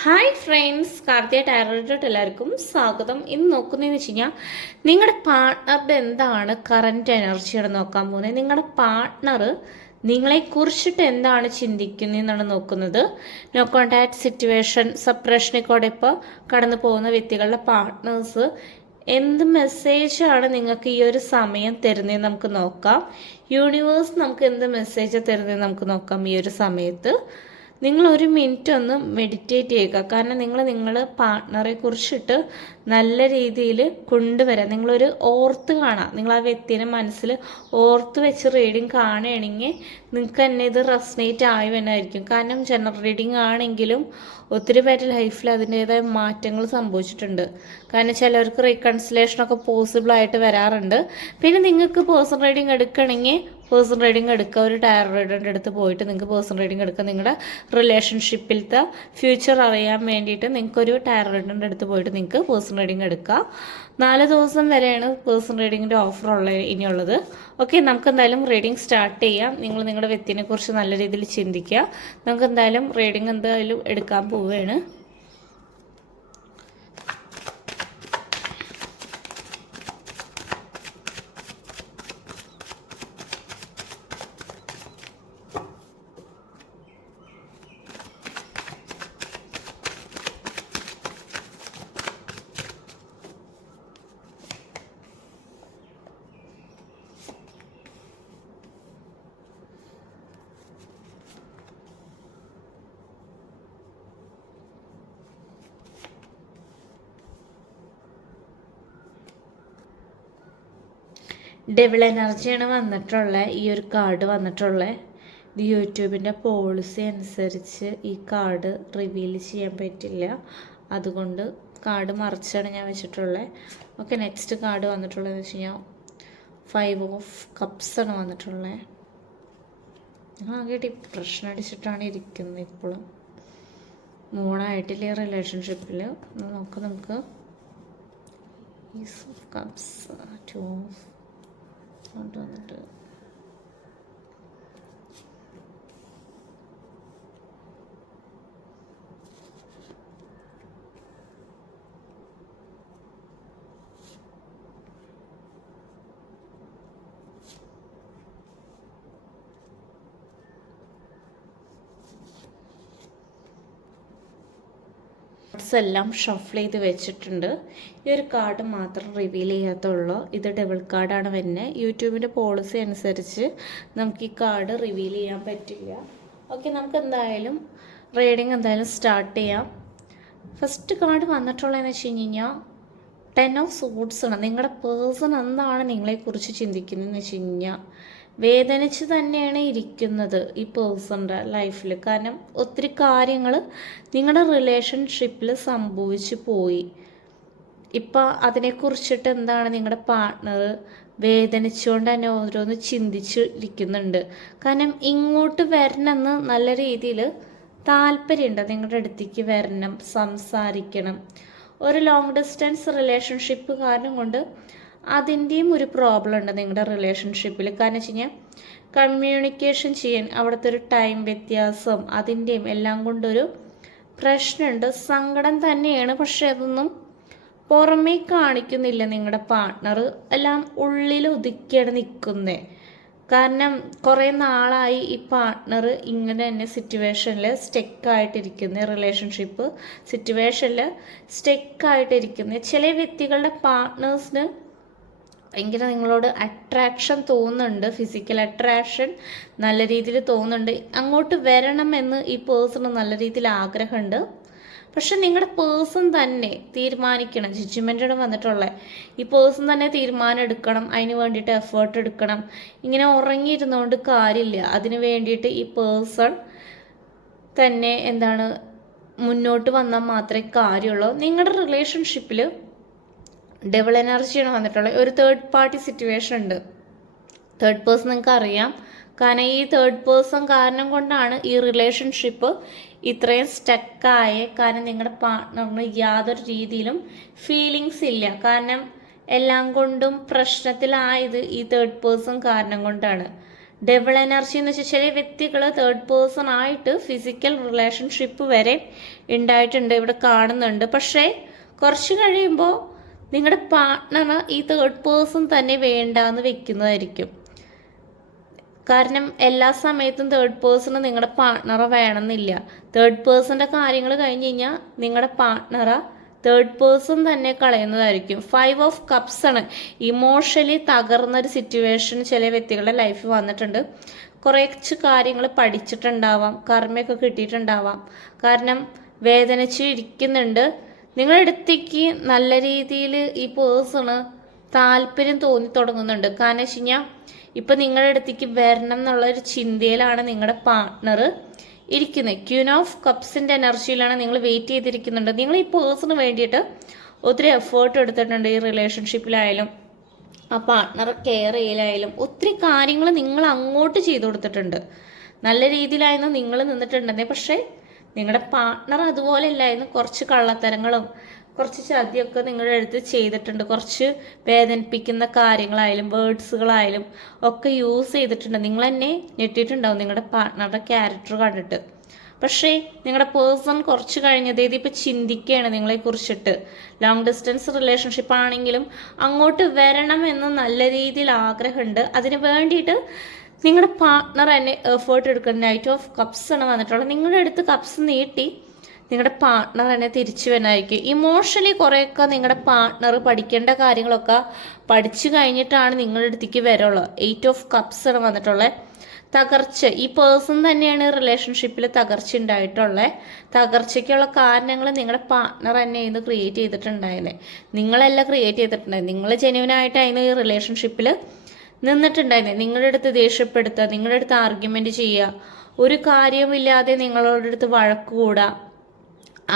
Hi friends, Karthika tarot എല്ലാവർക്കും സ്വാഗതം. ഇന്ന് നോക്കുന്നതെന്ന് വെച്ച് കഴിഞ്ഞാൽ നിങ്ങളുടെ പാർട്ട്ണറുടെ എന്താണ് കറൻറ്റ് എനർജിയാണ് നോക്കാൻ പോകുന്നത്. നിങ്ങളുടെ പാർട്ട്ണർ നിങ്ങളെക്കുറിച്ചിട്ട് എന്താണ് ചിന്തിക്കുന്നതെന്നാണ് നോക്കുന്നത്. നോ കോൺടാക്ട് സിറ്റുവേഷൻ സപ്രഷനെ കൂടെ ഇപ്പോൾ കടന്നു പോകുന്ന വ്യക്തികളുടെ പാർട്ട്നേഴ്സ് എന്ത് മെസ്സേജാണ് നിങ്ങൾക്ക് ഈ ഒരു സമയം തരുന്നതെന്ന് നമുക്ക് നോക്കാം. യൂണിവേഴ്സ് നമുക്ക് എന്ത് മെസ്സേജ് തരുന്നതെന്ന് നമുക്ക് നോക്കാം. ഈ ഒരു സമയത്ത് നിങ്ങൾ ഒരു മിനിറ്റ് ഒന്ന് മെഡിറ്റേറ്റ് ചെയ്യുക. കാരണം നിങ്ങൾ പാർട്ട്ണറെ കുറിച്ചിട്ട് നല്ല രീതിയിൽ കൊണ്ടുവരാം. നിങ്ങളൊരു ഓർത്ത് കാണാം. നിങ്ങൾ ആ വ്യക്തിനെ മനസ്സിൽ ഓർത്ത് വെച്ച് റീഡിങ് കാണുകയാണെങ്കിൽ നിങ്ങൾക്ക് തന്നെ ഇത് റെസനേറ്റ് ആയി വന്നായിരിക്കും. കാരണം ജനറൽ റീഡിങ് ആണെങ്കിലും ഒത്തിരി പേരുടെ ലൈഫിൽ അതിൻ്റേതായ മാറ്റങ്ങൾ സംഭവിച്ചിട്ടുണ്ട്. കാരണം ചിലവർക്ക് റീകൺസിലേഷനൊക്കെ പോസിബിളായിട്ട് വരാറുണ്ട്. പിന്നെ നിങ്ങൾക്ക് പേഴ്സണൽ റീഡിങ് എടുക്കണമെങ്കിൽ പേഴ്സണൽ റീഡിങ് എടുക്കുക. ഒരു ടാരോ റീഡറിൻ്റെ അടുത്ത് പോയിട്ട് നിങ്ങൾക്ക് പേഴ്സണൽ റീഡിങ് എടുക്കുക. നിങ്ങളുടെ റിലേഷൻഷിപ്പിലത്തെ ഫ്യൂച്ചർ അറിയാൻ വേണ്ടിയിട്ട് നിങ്ങൾക്കൊരു ടാരോ റീഡറിൻ്റെ അടുത്ത് പോയിട്ട് നിങ്ങൾക്ക് പേഴ്സണൽ റീഡിങ് എടുക്കുക. 4 ദിവസം വരെയാണ് പേഴ്സണൽ റീഡിങ്ങിൻ്റെ ഓഫർ ഇനിയുള്ളത്. ഓക്കെ, നമുക്ക് എന്തായാലും റീഡിങ് സ്റ്റാർട്ട് ചെയ്യാം. നിങ്ങളുടെ വ്യക്തിനെ കുറിച്ച് നല്ല രീതിയിൽ ചിന്തിക്കുക. നമുക്ക് എന്തായാലും റീഡിങ് എന്തായാലും എടുക്കാൻ പോവുകയാണ്. ഡെവിൾ എനർജിയാണ് വന്നിട്ടുള്ളത്. ഈ ഒരു കാർഡ് വന്നിട്ടുള്ളത്. ഇത് യൂട്യൂബിൻ്റെ പോളിസി അനുസരിച്ച് ഈ കാർഡ് റിവീൽ ചെയ്യാൻ പറ്റില്ല. അതുകൊണ്ട് കാർഡ് മറിച്ചാണ് ഞാൻ വെച്ചിട്ടുള്ളത്. ഓക്കെ, നെക്സ്റ്റ് കാർഡ് വന്നിട്ടുള്ളതെന്ന് വെച്ച് കഴിഞ്ഞാൽ 5 ഓഫ് കപ്സ് ആണ് വന്നിട്ടുള്ളത്. ആകെ ഡിപ്രഷൻ അടിച്ചിട്ടാണ് ഇരിക്കുന്നത്. ഇപ്പോഴും മൂണായിട്ടില്ല റിലേഷൻഷിപ്പിൽ. നോക്കാം നമുക്ക്. ഈസ് ഓഫ് കപ്സ്, 2 ഓഫ് വന്നിട്ട് എല്ലാം ഷഫിൾ ചെയ്ത് വെച്ചിട്ടുണ്ട്. ഈ ഒരു കാർഡ് മാത്രം റിവീൽ ചെയ്യാത്തുള്ളൂ. ഇത് ഡബിൾ കാർഡാണ് വരുന്നത്. യൂട്യൂബിൻ്റെ പോളിസി അനുസരിച്ച് നമുക്ക് ഈ കാർഡ് റിവീൽ ചെയ്യാൻ പറ്റില്ല. ഓക്കെ, നമുക്ക് എന്തായാലും റീഡിങ് എന്തായാലും സ്റ്റാർട്ട് ചെയ്യാം. ഫസ്റ്റ് കാർഡ് വന്നിട്ടുള്ളതെന്ന് വെച്ച് കഴിഞ്ഞാൽ 10 ഓഫ് സോഡ്സ് ആണ്. നിങ്ങളുടെ പേഴ്സൺ എന്താണ് നിങ്ങളെക്കുറിച്ച് ചിന്തിക്കുന്നതെന്ന് വെച്ച് കഴിഞ്ഞാൽ വേദനിച്ച് തന്നെയാണ് ഇരിക്കുന്നത് ഈ പേഴ്സണിൻ്റെ ലൈഫിൽ. കാരണം ഒത്തിരി കാര്യങ്ങൾ നിങ്ങളുടെ റിലേഷൻഷിപ്പിൽ സംഭവിച്ചു പോയി. ഇപ്പം അതിനെക്കുറിച്ചിട്ട് എന്താണ് നിങ്ങളുടെ പാർട്ട്ണർ വേദനിച്ചുകൊണ്ട് തന്നെ ഓരോന്ന് ചിന്തിച്ചിരിക്കുന്നുണ്ട്. കാരണം ഇങ്ങോട്ട് വരണമെന്ന് നല്ല രീതിയിൽ താല്പര്യമുണ്ട്. നിങ്ങളുടെ അടുത്തേക്ക് വരണം, സംസാരിക്കണം. ഒരു ലോങ് ഡിസ്റ്റൻസ് റിലേഷൻഷിപ്പ് കാരണം കൊണ്ട് അതിൻ്റെയും ഒരു പ്രോബ്ലം ഉണ്ട് നിങ്ങളുടെ റിലേഷൻഷിപ്പിൽ. കാരണം വെച്ച് കഴിഞ്ഞാൽ കമ്മ്യൂണിക്കേഷൻ ചെയ്യാൻ അവിടുത്തെ ഒരു ടൈം വ്യത്യാസം അതിൻ്റെയും എല്ലാം കൊണ്ടൊരു പ്രശ്നമുണ്ട്. സങ്കടം തന്നെയാണ്. പക്ഷെ അതൊന്നും പുറമേ കാണിക്കുന്നില്ല നിങ്ങളുടെ പാർട്ട്ണർ. എല്ലാം ഉള്ളിൽ ഒതുക്കിയാണ് നിൽക്കുന്നത്. കാരണം കുറേ നാളായി ഈ പാർട്ട്ണർ ഇങ്ങനെ തന്നെ സിറ്റുവേഷനിൽ സ്റ്റെക്കായിട്ടിരിക്കുന്ന റിലേഷൻഷിപ്പ് സിറ്റുവേഷനിൽ സ്റ്റെക്കായിട്ടിരിക്കുന്ന ചില വ്യക്തികളുടെ പാർട്ട്നേഴ്സിന് ഭയങ്കര നിങ്ങളോട് അട്രാക്ഷൻ തോന്നുന്നുണ്ട്. ഫിസിക്കൽ അട്രാക്ഷൻ നല്ല രീതിയിൽ തോന്നുന്നുണ്ട്. അങ്ങോട്ട് വരണമെന്ന് ഈ പേഴ്സണ് നല്ല രീതിയിൽ ആഗ്രഹമുണ്ട്. പക്ഷെ നിങ്ങളുടെ പേഴ്സൺ തന്നെ തീരുമാനിക്കണം. ജഡ്ജ്മെൻറ്റാണ് വന്നിട്ടുള്ളത്. ഈ പേഴ്സൺ തന്നെ തീരുമാനം എടുക്കണം. അതിന് വേണ്ടിയിട്ട് എഫേർട്ട് എടുക്കണം. ഇങ്ങനെ ഉറങ്ങിയിരുന്നുകൊണ്ട് കാര്യമില്ല. അതിന് വേണ്ടിയിട്ട് ഈ പേഴ്സൺ തന്നെ മുന്നോട്ട് വന്നാൽ മാത്രമേ കാര്യമുള്ളൂ. നിങ്ങളുടെ റിലേഷൻഷിപ്പിൽ ഡബിൾ എനർജിയാണ് വന്നിട്ടുള്ളത്. ഒരു തേർഡ് പാർട്ടി സിറ്റുവേഷൻ ഉണ്ട്. തേർഡ് പേഴ്സൺ നിങ്ങൾക്ക് അറിയാം. കാരണം ഈ തേർഡ് പേഴ്സൺ കാരണം കൊണ്ടാണ് ഈ റിലേഷൻഷിപ്പ് ഇത്രയും സ്റ്റക്കായ. കാരണം നിങ്ങളുടെ പാർട്ട്ണറിന് യാതൊരു രീതിയിലും ഫീലിങ്സ് ഇല്ല. കാരണം എല്ലാം കൊണ്ടും പ്രശ്നത്തിലായത് ഈ തേർഡ് പേഴ്സൺ കാരണം കൊണ്ടാണ്. ഡബിൾ എനർജി എന്ന് വെച്ചാൽ ചില വ്യക്തികൾ തേർഡ് പേഴ്സൺ ആയിട്ട് ഫിസിക്കൽ റിലേഷൻഷിപ്പ് വരെ ഉണ്ടായിട്ടുണ്ട്, ഇവിടെ കാണുന്നുണ്ട്. പക്ഷേ കുറച്ച് കഴിയുമ്പോൾ നിങ്ങളുടെ പാർട്ട്ണർ ഈ തേർഡ് പേഴ്സൺ തന്നെ വേണ്ടാന്ന് വെക്കുന്നതായിരിക്കും. കാരണം എല്ലാ സമയത്തും തേർഡ് പേഴ്സണ് നിങ്ങളുടെ പാർട്ട്ണറെ വേണമെന്നില്ല. തേർഡ് പേഴ്സൻ്റെ കാര്യങ്ങൾ കഴിഞ്ഞ് കഴിഞ്ഞാൽ നിങ്ങളുടെ പാർട്ട്ണറെ തേർഡ് പേഴ്സൺ തന്നെ കളയുന്നതായിരിക്കും. 5 ഓഫ് കപ്സ് ആണ്. ഇമോഷണലി തകർന്നൊരു സിറ്റുവേഷൻ ചില വ്യക്തികളുടെ ലൈഫിൽ വന്നിട്ടുണ്ട്. കുറച്ച് കാര്യങ്ങൾ പഠിച്ചിട്ടുണ്ടാവാം, കർമ്മയൊക്കെ കിട്ടിയിട്ടുണ്ടാവാം. കാരണം വേദനിച്ച് ഇരിക്കുന്നുണ്ട്. നിങ്ങളുടെ അടുത്തേക്ക് നല്ല രീതിയിൽ ഈ പേഴ്സണ് താല്പര്യം തോന്നി തുടങ്ങുന്നുണ്ട്. കാരണം വെച്ച് കഴിഞ്ഞാൽ ഇപ്പം നിങ്ങളുടെ അടുത്തേക്ക് വരണം എന്നുള്ളൊരു ചിന്തയിലാണ് നിങ്ങളുടെ പാർട്ട്ണർ ഇരിക്കുന്നത്. ക്യൂൻ ഓഫ് കപ്സിൻ്റെ എനർജിയിലാണ് നിങ്ങൾ വെയിറ്റ് ചെയ്തിരിക്കുന്നുണ്ട്. നിങ്ങൾ ഈ പേഴ്സണ് വേണ്ടിയിട്ട് ഒത്തിരി എഫേർട്ട് എടുത്തിട്ടുണ്ട്. ഈ റിലേഷൻഷിപ്പിലായാലും ആ പാർട്ട്ണറെ കെയർ ചെയ്യലായാലും ഒത്തിരി കാര്യങ്ങൾ നിങ്ങൾ അങ്ങോട്ട് ചെയ്തു കൊടുത്തിട്ടുണ്ട്. നല്ല രീതിയിലായിരുന്നു നിങ്ങൾ നിന്നിട്ടുണ്ടെന്നേ. പക്ഷേ നിങ്ങളുടെ പാർട്ട്ണർ അതുപോലെ അല്ലായിരുന്നു. കുറച്ച് കള്ളത്തരങ്ങളും കുറച്ച് ചതിയൊക്കെ നിങ്ങളുടെ അടുത്ത് ചെയ്തിട്ടുണ്ട്. കുറച്ച് വേദനിപ്പിക്കുന്ന കാര്യങ്ങളായാലും വേർഡ്സുകളായാലും ഒക്കെ യൂസ് ചെയ്തിട്ടുണ്ട്. നിങ്ങൾ തന്നെ ഞെട്ടിയിട്ടുണ്ടാവും നിങ്ങളുടെ പാർട്ട്ണറുടെ ക്യാരക്ടർ കണ്ടിട്ട്. പക്ഷേ നിങ്ങളുടെ പേഴ്സൺ കുറച്ച് കഴിഞ്ഞത് ഇതിപ്പോൾ ചിന്തിക്കുകയാണ് നിങ്ങളെക്കുറിച്ചിട്ട്. ലോങ് ഡിസ്റ്റൻസ് റിലേഷൻഷിപ്പ് ആണെങ്കിലും അങ്ങോട്ട് വരണമെന്ന് നല്ല രീതിയിൽ ആഗ്രഹമുണ്ട്. അതിന് വേണ്ടിയിട്ട് നിങ്ങളുടെ പാർട്ട്ണർ തന്നെ എഫേർട്ട് എടുക്കണം. നൈറ്റ് ഓഫ് കപ്സ് ആണ് വന്നിട്ടുള്ളത്. നിങ്ങളുടെ അടുത്ത് കപ്സ് നീട്ടി നിങ്ങളുടെ പാർട്ട്ണർ തന്നെ തിരിച്ചു വരുന്നതായിരിക്കും. ഇമോഷണലി കുറേയൊക്കെ നിങ്ങളുടെ പാർട്ട്ണർ പഠിക്കേണ്ട കാര്യങ്ങളൊക്കെ പഠിച്ചു കഴിഞ്ഞിട്ടാണ് നിങ്ങളുടെ അടുത്തേക്ക് വരുള്ളൂ. 8 ഓഫ് കപ്സ് ആണ് വന്നിട്ടുള്ളത്. തകർച്ച, ഈ പേഴ്സൺ തന്നെയാണ് റിലേഷൻഷിപ്പിൽ തകർച്ച ഉണ്ടായിട്ടുള്ളത്. തകർച്ചയ്ക്കുള്ള കാരണങ്ങൾ നിങ്ങളുടെ പാർട്ട്ണർ തന്നെയായിരുന്നു ക്രിയേറ്റ് ചെയ്തിട്ടുണ്ടായിരുന്നത്. നിങ്ങളല്ല ക്രിയേറ്റ് ചെയ്തിട്ടുണ്ടായിരുന്നത്. നിങ്ങൾ ജെന്യുവനായിട്ടായിരുന്നു ഈ റിലേഷൻഷിപ്പിൽ നിന്നിട്ടുണ്ടായിരുന്നത്. നിങ്ങളുടെ അടുത്ത് ദേഷ്യപ്പെടുത്തുക, നിങ്ങളുടെ അടുത്ത് ആർഗ്യുമെൻറ്റ് ചെയ്യുക, ഒരു കാര്യമില്ലാതെ നിങ്ങളോട് അടുത്ത് വഴക്ക് കൂടുക,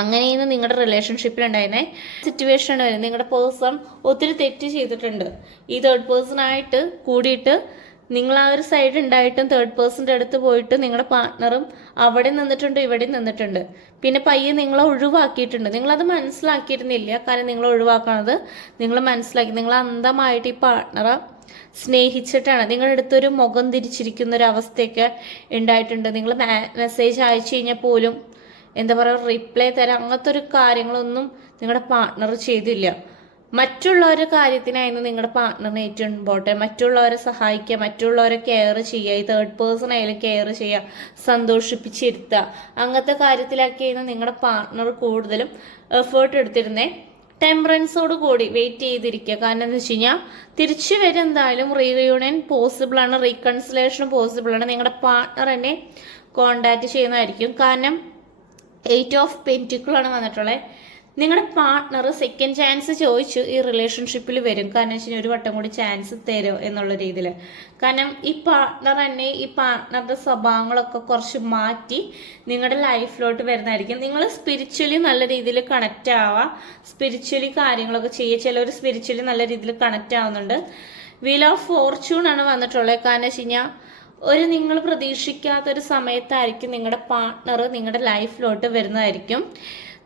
അങ്ങനെയൊന്നും നിങ്ങളുടെ റിലേഷൻഷിപ്പിൽ ഉണ്ടായിരുന്നേ സിറ്റുവേഷൻ വരും. നിങ്ങളുടെ പേഴ്സൺ ഒത്തിരി തെറ്റ് ചെയ്തിട്ടുണ്ട്. ഈ തേർഡ് പേഴ്സണായിട്ട് കൂടിയിട്ട് നിങ്ങൾ ആ ഒരു സൈഡ് ഉണ്ടായിട്ടും തേർഡ് പേഴ്സൻ്റെ അടുത്ത് പോയിട്ട് നിങ്ങളുടെ പാർട്ട്ണറും അവിടെ നിന്നിട്ടുണ്ട്, ഇവിടെ നിന്നിട്ടുണ്ട്. പിന്നെ പയ്യെ നിങ്ങളെ ഒഴിവാക്കിയിട്ടുണ്ട്. നിങ്ങളത് മനസ്സിലാക്കിയിരുന്നില്ല. കാരണം നിങ്ങൾ ഒഴിവാക്കണത് നിങ്ങൾ മനസ്സിലാക്കി. നിങ്ങൾ അന്ധമായിട്ട് ഈ പാർട്ട്ണറെ സ്നേഹിച്ചിട്ടാണ്. നിങ്ങളുടെ അടുത്തൊരു മുഖം തിരിച്ചിരിക്കുന്ന ഒരു അവസ്ഥയൊക്കെ ഉണ്ടായിട്ടുണ്ട്. നിങ്ങൾ മെസ്സേജ് അയച്ചു കഴിഞ്ഞാൽ പോലും എന്താ പറയുക, റിപ്ലൈ തരാം, അങ്ങനത്തെ ഒരു കാര്യങ്ങളൊന്നും നിങ്ങളുടെ പാർട്ട്ണർ ചെയ്തില്ല. മറ്റുള്ളവരുടെ കാര്യത്തിനായിരുന്നു നിങ്ങളുടെ പാർട്ട്ണറിന് ഏറ്റവും ഇമ്പോർട്ടൻറ്റ്. മറ്റുള്ളവരെ സഹായിക്കുക, മറ്റുള്ളവരെ കെയർ ചെയ്യുക, ഈ തേർഡ് പേഴ്സൺ ആയാലും കെയർ ചെയ്യുക, സന്തോഷിപ്പിച്ചിരുത്തുക, അങ്ങനത്തെ കാര്യത്തിലൊക്കെയായിരുന്നു നിങ്ങളുടെ പാർട്ട്ണർ കൂടുതലും എഫേർട്ട് എടുത്തിരുന്നേ. ടെമ്പറൻസോട് കൂടി വെയിറ്റ് ചെയ്തിരിക്കുക. കാരണം എന്ന് വെച്ച് കഴിഞ്ഞാൽ തിരിച്ചു വരും. എന്തായാലും റീയൂണിയൻ പോസിബിളാണ്, റീകൺസിലേഷൻ പോസിബിളാണ്. നിങ്ങളുടെ പാർട്ട്ണർ എന്നെ കോണ്ടാക്ട് ചെയ്യുന്നതായിരിക്കും. കാരണം 8 ഓഫ് പെന്റിക്കിളാണ് വന്നിട്ടുള്ളത്. നിങ്ങളുടെ പാർട്ട്ണർ സെക്കൻഡ് ചാൻസ് ചോദിച്ചു ഈ റിലേഷൻഷിപ്പിൽ വരും. കാരണം വെച്ച് കഴിഞ്ഞാൽ ഒരു വട്ടം കൂടി ചാൻസ് തരുമോ എന്നുള്ള രീതിയിൽ. കാരണം ഈ പാർട്ട്ണർ തന്നെ ഈ പാർട്ട്ണറുടെ സ്വഭാവങ്ങളൊക്കെ കുറച്ച് മാറ്റി നിങ്ങളുടെ ലൈഫിലോട്ട് വരുന്നതായിരിക്കും. നിങ്ങൾ സ്പിരിച്വലി നല്ല രീതിയിൽ കണക്റ്റ് ആവുക, സ്പിരിച്വലി കാര്യങ്ങളൊക്കെ ചെയ്യുക. ചിലർ സ്പിരിച്വലി നല്ല രീതിയിൽ കണക്റ്റ് ആവുന്നുണ്ട്. വീൽ ഓഫ് ഫോർച്യൂൺ ആണ് വന്നിട്ടുള്ളത്. കാരണം വെച്ച് കഴിഞ്ഞാൽ നിങ്ങൾ പ്രതീക്ഷിക്കാത്തൊരു സമയത്തായിരിക്കും നിങ്ങളുടെ പാർട്ട്ണർ നിങ്ങളുടെ ലൈഫിലോട്ട് വരുന്നതായിരിക്കും.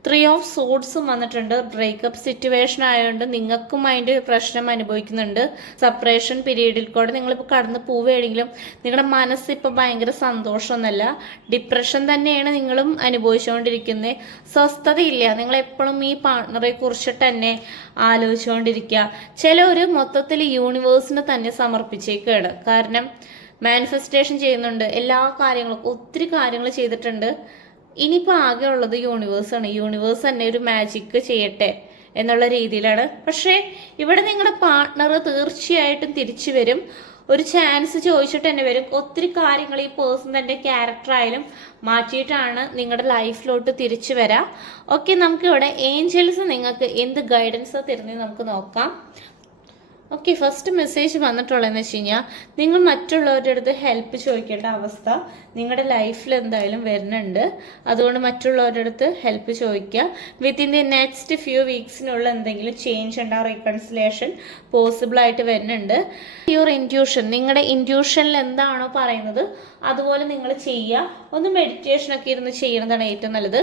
3 ഓഫ് സോഡ്സും വന്നിട്ടുണ്ട്. ബ്രേക്കപ്പ് സിറ്റുവേഷൻ ആയതുകൊണ്ട് നിങ്ങൾക്കും അതിൻ്റെ പ്രശ്നം അനുഭവിക്കുന്നുണ്ട്. സെപ്പറേഷൻ പീരീഡിൽ കൂടെ നിങ്ങളിപ്പോൾ കടന്നു പോവുകയാണെങ്കിലും നിങ്ങളുടെ മനസ്സിപ്പോൾ ഭയങ്കര സന്തോഷമൊന്നുമല്ല, ഡിപ്രഷൻ തന്നെയാണ് നിങ്ങളും അനുഭവിച്ചുകൊണ്ടിരിക്കുന്നത്. സ്വസ്ഥതയില്ല. നിങ്ങളെപ്പോഴും ഈ പാർട്ട്ണറെ കുറിച്ചിട്ട് തന്നെ ആലോചിച്ചുകൊണ്ടിരിക്കുക. ചിലർ മൊത്തത്തിൽ യൂണിവേഴ്സിനെ തന്നെ സമർപ്പിച്ചേക്കാണ്. കാരണം മാനിഫെസ്റ്റേഷൻ ചെയ്യുന്നുണ്ട്, എല്ലാ കാര്യങ്ങളും ഒത്തിരി കാര്യങ്ങൾ ചെയ്തിട്ടുണ്ട്. ഇനിയിപ്പോൾ ആകെ ഉള്ളത് യൂണിവേഴ്സാണ്. യൂണിവേഴ്സ് തന്നെ ഒരു മാജിക്ക് ചെയ്യട്ടെ എന്നുള്ള രീതിയിലാണ്. പക്ഷേ ഇവിടെ നിങ്ങളുടെ പാർട്ട്ണർ തീർച്ചയായിട്ടും തിരിച്ചു വരും. ഒരു ചാൻസ് ചോദിച്ചിട്ട് തന്നെ വരും. ഒത്തിരി കാര്യങ്ങൾ ഈ പേഴ്സൺ തൻ്റെ ക്യാരക്ടറായാലും മാറ്റിയിട്ടാണ് നിങ്ങളുടെ ലൈഫിലോട്ട് തിരിച്ചു വരാം. ഓക്കെ, നമുക്കിവിടെ ഏഞ്ചൽസ് നിങ്ങൾക്ക് എന്ത് ഗൈഡൻസ് തരുന്നത് നമുക്ക് നോക്കാം. ഓക്കെ, ഫസ്റ്റ് മെസ്സേജ് വന്നിട്ടുള്ളതെന്ന് വെച്ച് കഴിഞ്ഞാൽ നിങ്ങൾ മറ്റുള്ളവരുടെ അടുത്ത് ഹെൽപ്പ് ചോദിക്കേണ്ട അവസ്ഥ നിങ്ങളുടെ ലൈഫിൽ എന്തായാലും വരുന്നുണ്ട്. അതുകൊണ്ട് മറ്റുള്ളവരുടെ അടുത്ത് ഹെൽപ്പ് ചോദിക്കുക. വിത്തിൻ ദി നെക്സ്റ്റ് ഫ്യൂ വീക്സിനുള്ള എന്തെങ്കിലും ചേഞ്ച് ഉണ്ടാവും, റീകൺസിലേഷൻ പോസിബിളായിട്ട് വരുന്നുണ്ട്. യുവർ ഇൻറ്റ്യൂഷൻ, നിങ്ങളുടെ ഇൻറ്റ്യൂഷനിൽ എന്താണോ പറയുന്നത് അതുപോലെ നിങ്ങൾ ചെയ്യുക. ഒന്ന് മെഡിറ്റേഷനൊക്കെ ഇരുന്ന് ചെയ്യുന്നതാണ് ഏറ്റവും നല്ലത്.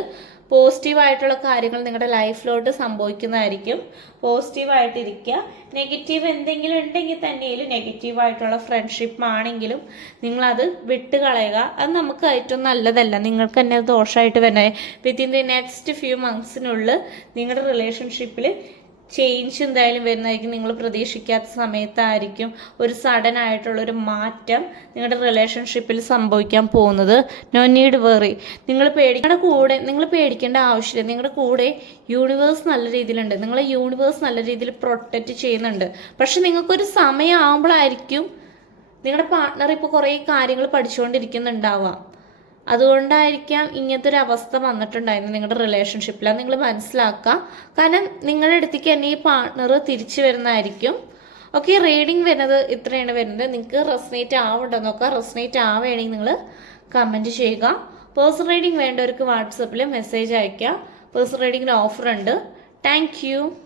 പോസിറ്റീവായിട്ടുള്ള കാര്യങ്ങൾ നിങ്ങളുടെ ലൈഫിലോട്ട് സംഭവിക്കുന്നതായിരിക്കും. പോസിറ്റീവായിട്ടിരിക്കുക. നെഗറ്റീവ് എന്തെങ്കിലും ഉണ്ടെങ്കിൽ തന്നെയും നെഗറ്റീവായിട്ടുള്ള ഫ്രണ്ട്ഷിപ്പ് ആണെങ്കിലും നിങ്ങളത് വിട്ട് കളയുക. അത് നമുക്ക് ഏറ്റവും നല്ലതല്ല. നിങ്ങൾക്ക് തന്നെ അത് ദോഷമായിട്ട് വരുന്നത്. വിത്തിൻ ദി നെക്സ്റ്റ് ഫ്യൂ മന്ത്സിനുള്ളിൽ നിങ്ങളുടെ റിലേഷൻഷിപ്പിൽ ചേഞ്ച് എന്തായാലും വരുന്നതായിരിക്കും. നിങ്ങൾ പ്രതീക്ഷിക്കാത്ത സമയത്തായിരിക്കും ഒരു സഡൻ ആയിട്ടുള്ളൊരു മാറ്റം നിങ്ങളുടെ റിലേഷൻഷിപ്പിൽ സംഭവിക്കാൻ പോകുന്നത്. നോ നീഡ് വെറി. നിങ്ങൾ പേടിക്കേണ്ട ആവശ്യമില്ല. നിങ്ങളുടെ കൂടെ യൂണിവേഴ്സ് നല്ല രീതിയിലുണ്ട്. നിങ്ങളെ യൂണിവേഴ്സ് നല്ല രീതിയിൽ പ്രൊട്ടക്റ്റ് ചെയ്യുന്നുണ്ട്. പക്ഷെ നിങ്ങൾക്കൊരു സമയം ആകുമ്പോഴായിരിക്കും നിങ്ങളുടെ പാർട്ട്ണർ ഇപ്പോൾ കുറേ കാര്യങ്ങൾ പഠിച്ചുകൊണ്ടിരിക്കുന്നുണ്ടാവാം. അതുകൊണ്ടായിരിക്കാം ഇങ്ങനത്തെ ഒരു അവസ്ഥ വന്നിട്ടുണ്ടായിരുന്നു നിങ്ങളുടെ റിലേഷൻഷിപ്പിൽ. അത് നിങ്ങൾ മനസ്സിലാക്കുക. കാരണം നിങ്ങളുടെ അടുത്തേക്ക് തന്നെ ഈ പാർട്ട്ണർ തിരിച്ചു വരുന്നതായിരിക്കും. ഓക്കെ, റീഡിങ് വരുന്നത് ഇത്രയാണ് വരുന്നത്. നിങ്ങൾക്ക് റെസനേറ്റ് ആവുണ്ടോ നോക്കുക. റെസനേറ്റ് ആവുകയാണെങ്കിൽ നിങ്ങൾ കമൻറ്റ് ചെയ്യുക. പേഴ്സണൽ റീഡിങ് വേണ്ടവർക്ക് വാട്സപ്പിൽ മെസ്സേജ് അയയ്ക്കുക. പേഴ്സണൽ റീഡിങ്ങിന് ഓഫർ ഉണ്ട്. Thank you.